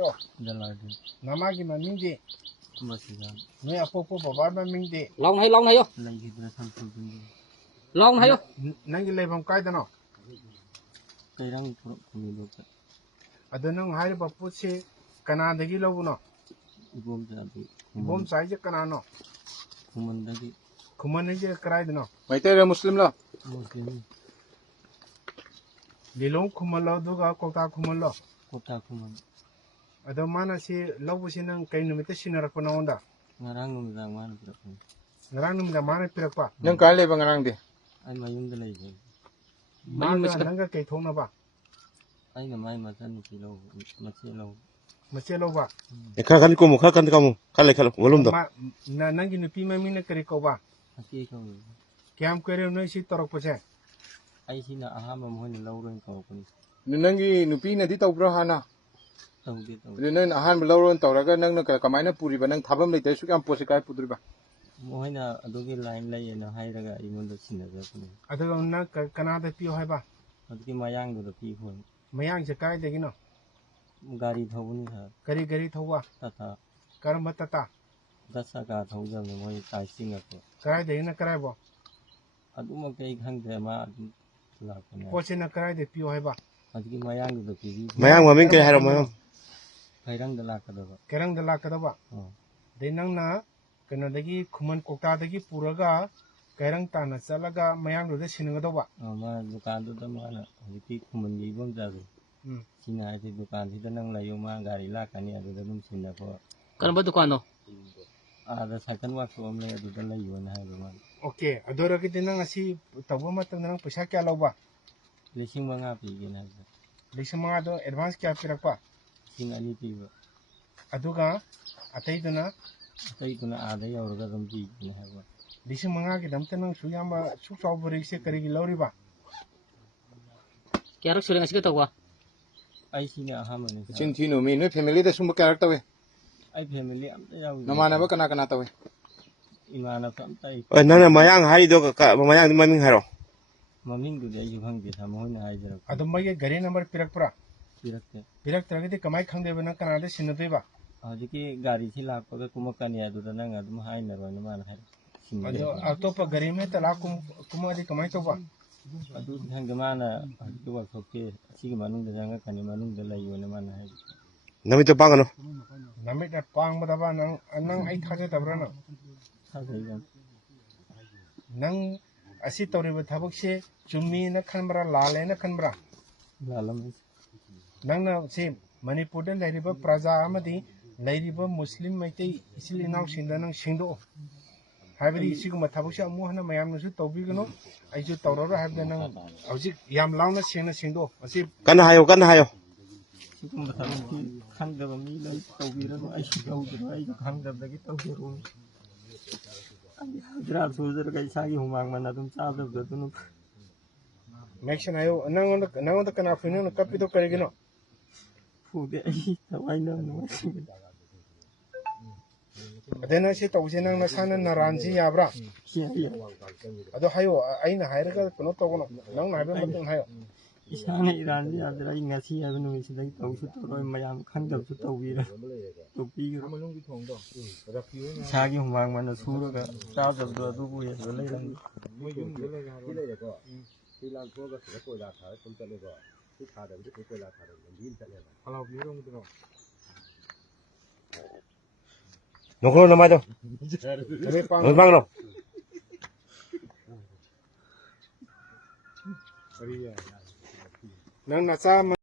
हायो नमा की मम्मी दे नोय अपोपो बाबा मम्मी दे long hay yo long hay yo नंगी लेबम कायदनो अदो नंग हाय बापू से कनादगी लौबनो इबोम साइज कनानो खुमन जे करायदनो मैतेरे मुस्लिम लो लिलों खुमन लो दुगा कोता खुमन लो अदो माना से लौबसे नंग कई नुमिते सिनरको नोंदा ngarang numidang mana pirapun ngarang numida mana pirapa nang ka leba ngarang de ai mayung da lay maga nanga kay thongna ba ai na mai matan ki lo mache lo ba kan ko mu kan kamu kale walum do na nangi nupi mami na kare ko ba aki ko kyam kare no si torok pose ai sina aha ma mo ni lo ron ko kun nangi nupi na di tawbra hana nên ahan lâu rồi tàu ra cái nâng cái máy nó puri và nâng tháp âm lấy tới số cam posi cái putri ba mỗi na adogi line lấy nó hay ra cái imun được xin được cái này adogi nó cái canada pio hay ba adogi mayang được pio thôi mayang sẽ cái đấy nó gari thâu ni ha gari thâu ba tata karam tata dasa ka thâu giờ mình mới tài sinh được cái đấy nó cái bo aduma cái khang thế mà là cái này posi nó cái đấy pio hay ba adogi mayang được pio mayang mà mình cái hay rồi mayang kairang dala kada ba de nang na kana dagi khuman kokta dagi puraga kairang ta na chalaga mayang do de singa do ba ma dukan do ma na hiti khuman ni bom ja do sina ai dukan thi da nang layo ma gari la kani adu da num sinna ko kan ba dukan no ada sakan wa ko amle adu da layo na ha ba okay adora ki de nang asi tabu ma tang nang paisa kya lo ba lising manga pi ge na lising manga do advance kya pirak pa ani piba aduga ataiduna ada yaurga dum pi ni haba lising manga ki dam tanang suyamba su chawburi se kari gi lori ba kyarak sure ngasik tawa ai sini aha mane chin thinu mi ne family da sumba karak tawe ai family am ta yaw namana ba kana tawe imana am tai nana mayang hari do ka mayang di maming haro maming du dai ju hang di tham hoina hai jara adum ba ye gari number pirak pra pirak तरह के कमाई खंग देबे ना कनाडे सिनदे बा आज की गाड़ी थी लाख पे कुमकन या दुदा नंग अदम हाय न रोन मान है अदो अतोप गरी में तला कुमारी कमाई तो बा अदु हंग मान अदु वा खोके सी के मानुंग द जंग कनी मानुंग द लई वन मान है नमी तो पांगनो नमी द पांग बदबा नंग नंग आई थाजे तबरा न थाजे नंग असी तोरिबे थबक से चुम्मी न खनबरा लाले न खनबरा लालम नंगना से मणिपुर दे लेरिबा प्रजा अमदी लेरिबा मुस्लिम मैते इसिल इनाव सिंदा नंग सिंदो हाबरी सिगुमा थाबुसे अमु हना मयाम नसु तौबिगनो आइजु तौररो हाबदा नंग हौजिक याम लावना सेंगना सिंदो असि kan hayo सिगुमा थाबुसे खंगदब मी ल तौबिरनो आइसु तौदरो आइजु खंगदबदगी तौदरो हजरा सोजर कैसागी हुमांग मना तुम चादब दनु मैक्सन आयो नंग कना फिनो कपिदो करेगिनो फुदे आई तवाइना नो अदेना से तौसे नंग नसाना नारानजी याब्रा अदो हायो आइना हायरगा कनो तोगनो नंग नाबे मतन हायो इसाने ईरान जी आदरा इंगासी याब नो मिसदई तौसु तोरोय मयाम खंगदब सु तौबीरा तौबीगरो सागी हुमांग मन सुरगा चादब दो अदु बुये दो learn nokro nama do bang nang nasa